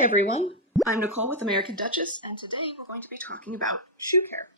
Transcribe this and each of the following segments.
everyone, I'm Nicole with American Duchess, and today we're going to be talking about shoe care.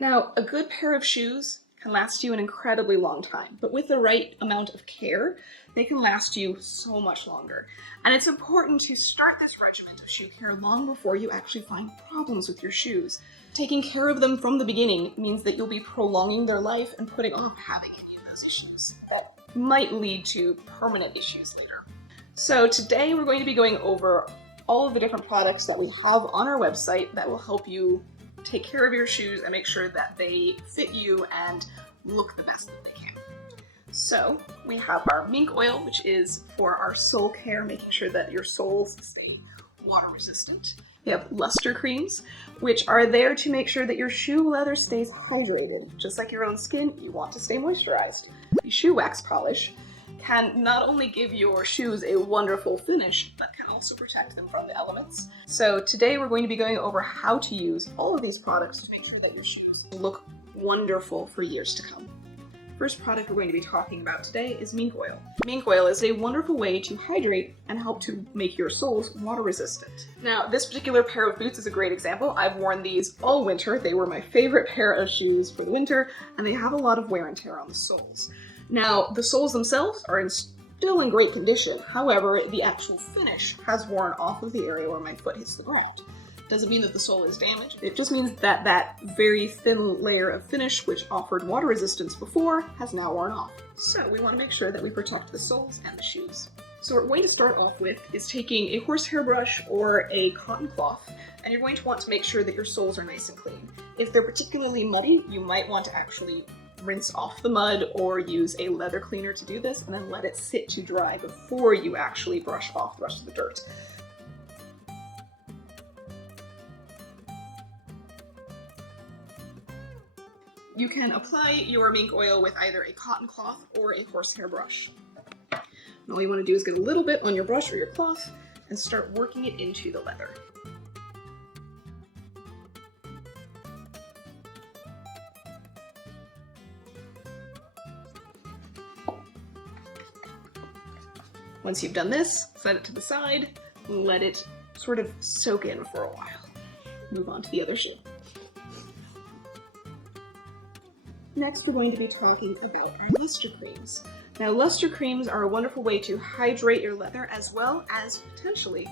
Now, a good pair of shoes can last you an incredibly long time, but with the right amount of care, they can last you so much longer. And it's important to start this regimen of shoe care long before you actually find problems with your shoes. Taking care of them from the beginning means that you'll be prolonging their life and putting off having any of those issues that might lead to permanent issues later. So today we're going to be going over all of the different products that we have on our website that will help you take care of your shoes and make sure that they fit you and look the best that they can. So we have our mink oil, which is for our sole care, making sure that your soles stay water resistant. We have luster creams, which are there to make sure that your shoe leather stays hydrated. Just like your own skin, you want to stay moisturized. The shoe wax polish can not only give your shoes a wonderful finish, but can also protect them from the elements. So today we're going to be going over how to use all of these products to make sure that your shoes look wonderful for years to come. First product we're going to be talking about today is mink oil. Mink oil is a wonderful way to hydrate and help to make your soles water resistant. Now, this particular pair of boots is a great example. I've worn these all winter. They were my favorite pair of shoes for the winter, and they have a lot of wear and tear on the soles. Now, the soles themselves are still in great condition. However, the actual finish has worn off of the area where my foot hits the ground. Doesn't mean that the sole is damaged. It just means that that very thin layer of finish, which offered water resistance before, has now worn off. So we want to make sure that we protect the soles and the shoes. So what we're going to start off with is taking a horsehair brush or a cotton cloth, and you're going to want to make sure that your soles are nice and clean. If they're particularly muddy, you might want to actually rinse off the mud or use a leather cleaner to do this, and then let it sit to dry before you actually brush off the rest of the dirt. You can apply your mink oil with either a cotton cloth or a horsehair brush. And all you want to do is get a little bit on your brush or your cloth and start working it into the leather. Once you've done this, set it to the side, let it sort of soak in for a while. Move on to the other shoe. Next, we're going to be talking about our luster creams. Now, luster creams are a wonderful way to hydrate your leather as well as potentially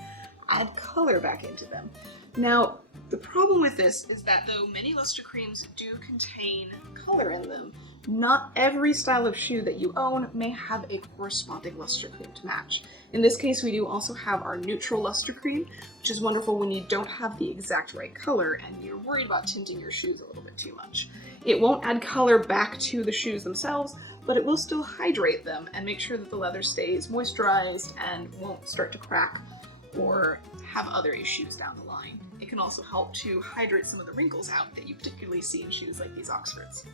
add color back into them. Now, the problem with this is that though many luster creams do contain color in them, not every style of shoe that you own may have a corresponding luster cream to match. In this case, we do also have our neutral luster cream, which is wonderful when you don't have the exact right color and you're worried about tinting your shoes a little bit too much. It won't add color back to the shoes themselves, but it will still hydrate them and make sure that the leather stays moisturized and won't start to crack or have other issues down the line. It can also help to hydrate some of the wrinkles out that you particularly see in shoes like these Oxfords.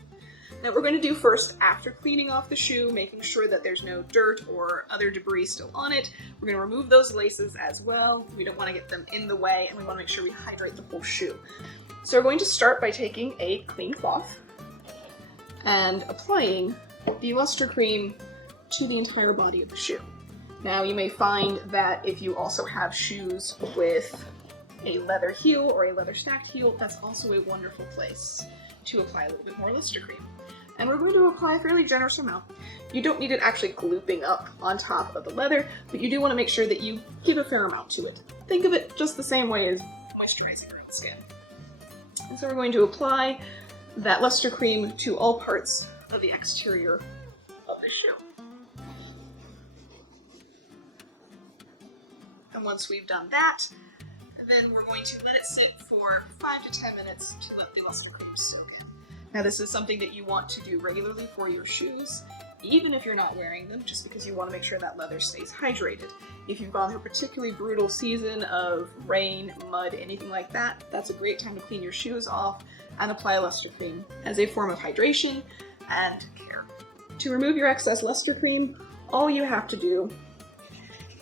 Now, we're going to do first, after cleaning off the shoe, making sure that there's no dirt or other debris still on it, we're going to remove those laces as well. We don't want to get them in the way, and we want to make sure we hydrate the whole shoe. So we're going to start by taking a clean cloth and applying the luster cream to the entire body of the shoe. Now, you may find that if you also have shoes with a leather heel or a leather stacked heel, that's also a wonderful place to apply a little bit more luster cream. And we're going to apply a fairly generous amount. You don't need it actually glooping up on top of the leather, but you do want to make sure that you give a fair amount to it. Think of it just the same way as moisturizing your own skin. And so we're going to apply that luster cream to all parts of the exterior of the shoe. And once we've done that, then we're going to let it sit for 5 to 10 minutes to let the luster cream soak in. Now, this is something that you want to do regularly for your shoes, even if you're not wearing them, just because you want to make sure that leather stays hydrated. If you've gone through a particularly brutal season of rain, mud, anything like that, that's a great time to clean your shoes off and apply luster cream as a form of hydration and care. To remove your excess luster cream, all you have to do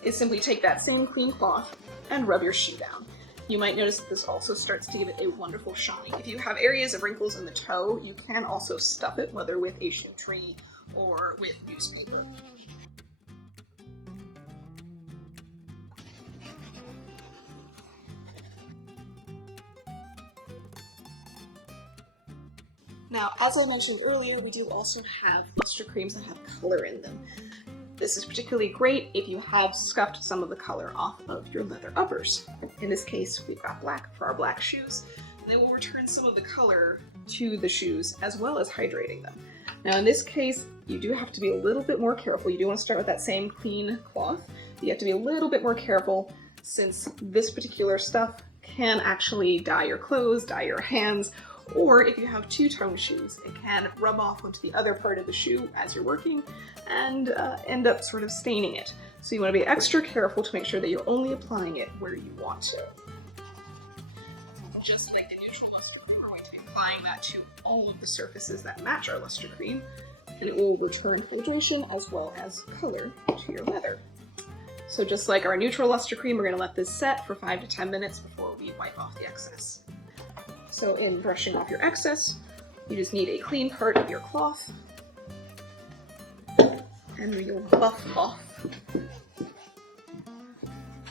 is simply take that same clean cloth and rub your shoe down. You might notice that this also starts to give it a wonderful shine. If you have areas of wrinkles in the toe, you can also stuff it, whether with a shoe tree or with newspaper. Now, as I mentioned earlier, we do also have luster creams that have color in them. This is particularly great if you have scuffed some of the color off of your leather uppers. In this case, we've got black for our black shoes, and they will return some of the color to the shoes as well as hydrating them. Now in this case, you do have to be a little bit more careful. You do want to start with that same clean cloth. You have to be a little bit more careful since this particular stuff can actually dye your clothes, dye your hands, or if you have two-tone shoes, it can rub off onto the other part of the shoe as you're working and end up sort of staining it. So you want to be extra careful to make sure that you're only applying it where you want to. Just like the neutral luster cream, we're going to be applying that to all of the surfaces that match our luster cream, and it will return hydration as well as color to your leather. So just like our neutral luster cream, we're going to let this set for 5 to 10 minutes before we wipe off the excess. So in brushing off your excess, you just need a clean part of your cloth, and you'll buff off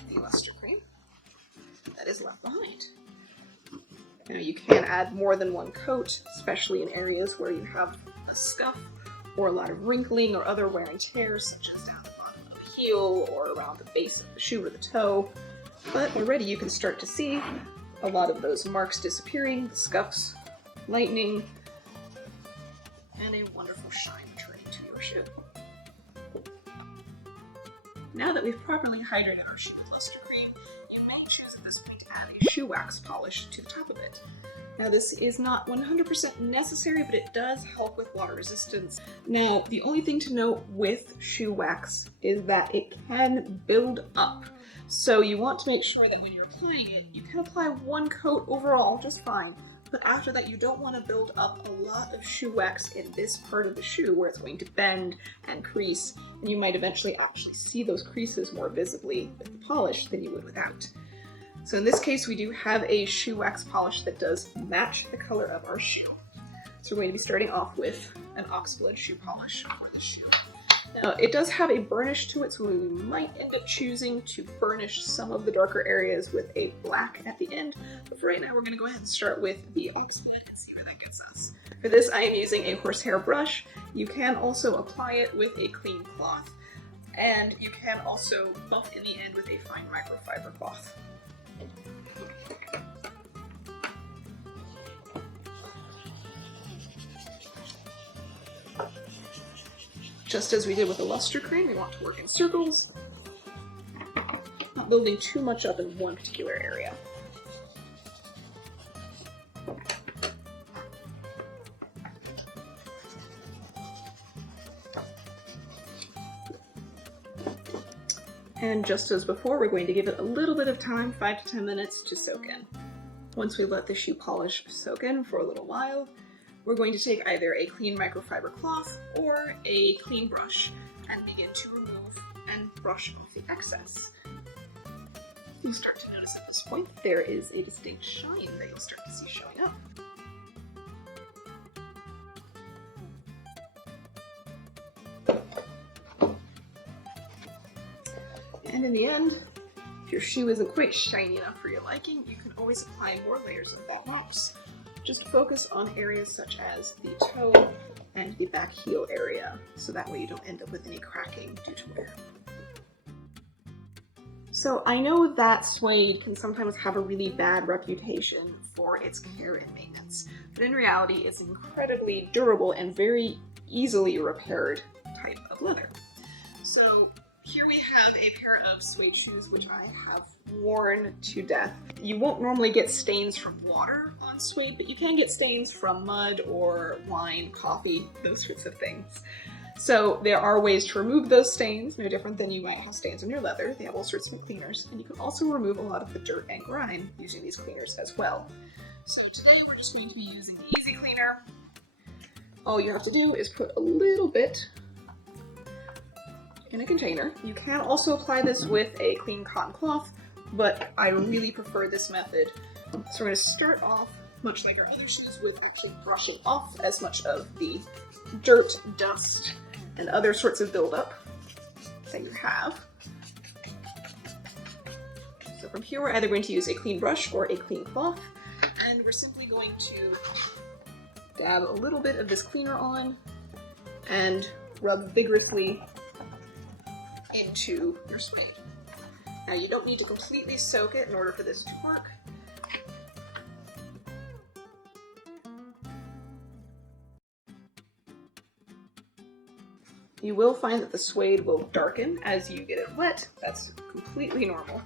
the luster cream that is left behind. Now you can add more than one coat, especially in areas where you have a scuff or a lot of wrinkling or other wear and tears, just at the bottom of the heel or around the base of the shoe or the toe. But already you can start to see a lot of those marks disappearing, the scuffs lightening, and a wonderful shine returning to your shoe. Now that we've properly hydrated our shoe with luster cream, you may choose at this point to add a shoe wax polish to the top of it. Now this is not 100% necessary, but it does help with water resistance. Now the only thing to note with shoe wax is that it can build up. So you want to make sure that when you're applying it, you can apply one coat overall just fine, but after that you don't want to build up a lot of shoe wax in this part of the shoe where it's going to bend and crease, and you might eventually actually see those creases more visibly with the polish than you would without. So in this case, we do have a shoe wax polish that does match the color of our shoe. So we're going to be starting off with an oxblood shoe polish for the shoe. Now, it does have a burnish to it, so we might end up choosing to burnish some of the darker areas with a black at the end. But for right now, we're going to go ahead and start with the oxblood and see where that gets us. For this, I am using a horsehair brush. You can also apply it with a clean cloth, and you can also buff in the end with a fine microfiber cloth. Just as we did with the luster cream, we want to work in circles, not building too much up in one particular area. And just as before, we're going to give it a little bit of time, 5 to 10 minutes, to soak in. Once we let the shoe polish soak in for a little while, we're going to take either a clean microfiber cloth or a clean brush and begin to remove and brush off the excess. You start to notice at this point there is a distinct shine that you'll start to see showing up. And in the end, if your shoe isn't quite shiny enough for your liking, you can always apply more layers of that wax. Just focus on areas such as the toe and the back heel area, so that way you don't end up with any cracking due to wear. So I know that suede can sometimes have a really bad reputation for its care and maintenance, but in reality it's an incredibly durable and very easily repaired type of leather. So here we have a pair of suede shoes which I have worn to death. You won't normally get stains from water on suede, but you can get stains from mud or wine, coffee, those sorts of things. So there are ways to remove those stains, no different than you might have stains on your leather. They have all sorts of cleaners, and you can also remove a lot of the dirt and grime using these cleaners as well. So today we're just going to be using the Easy Cleaner. All you have to do is put a little bit in a container. You can also apply this with a clean cotton cloth, but I really prefer this method. So we're going to start off, much like our other shoes, with actually brushing off as much of the dirt, dust, and other sorts of buildup that you have. So from here, we're either going to use a clean brush or a clean cloth, and we're simply going to dab a little bit of this cleaner on and rub vigorously into your suede. Now you don't need to completely soak it in order for this to work. You will find that the suede will darken as you get it wet. That's completely normal.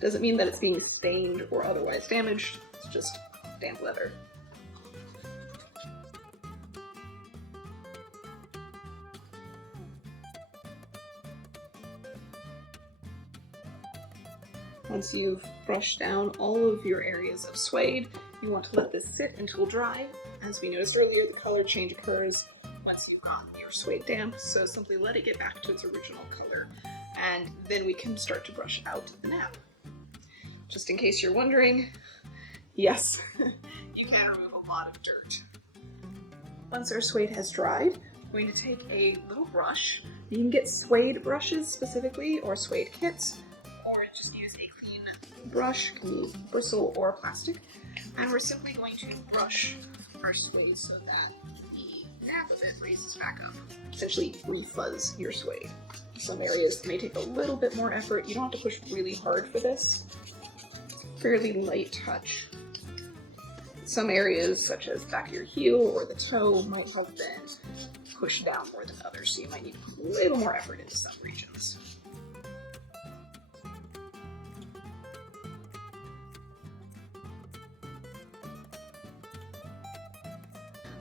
Doesn't mean that it's being stained or otherwise damaged. It's just damp leather. Once you've brushed down all of your areas of suede, you want to let this sit until dry. As we noticed earlier, the color change occurs once you've gotten your suede damp, so simply let it get back to its original color, and then we can start to brush out the nap. Just in case you're wondering, yes, you can remove a lot of dirt. Once our suede has dried, I'm going to take a little brush. You can get suede brushes specifically, or suede kits, or just use a clean brush, can be bristle or plastic, and we're simply going to brush our suede so that the nap of it raises back up. Essentially refuzz your suede. Some areas may take a little bit more effort. You don't have to push really hard for this. Fairly light touch. Some areas, such as back of your heel or the toe, might have been pushed down more than others, so you might need a little more effort into some regions.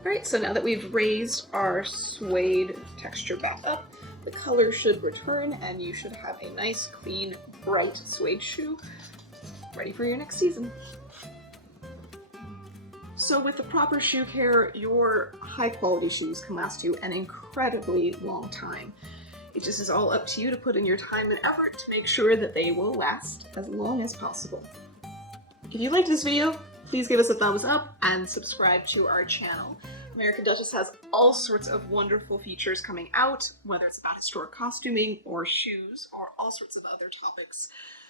Alright, so now that we've raised our suede texture back up, the color should return and you should have a nice, clean, bright suede shoe ready for your next season. So with the proper shoe care, your high quality shoes can last you an incredibly long time. It just is all up to you to put in your time and effort to make sure that they will last as long as possible. If you liked this video, please give us a thumbs up and subscribe to our channel. American Duchess has all sorts of wonderful features coming out, whether it's about historic costuming or shoes or all sorts of other topics.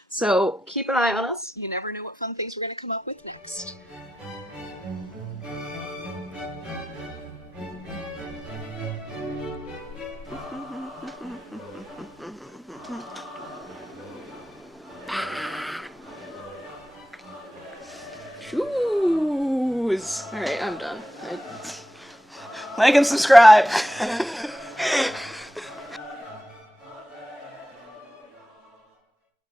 So keep an eye on us. You never know what fun things we're going to come up with next. Shoes! Alright, I'm done. Like and subscribe!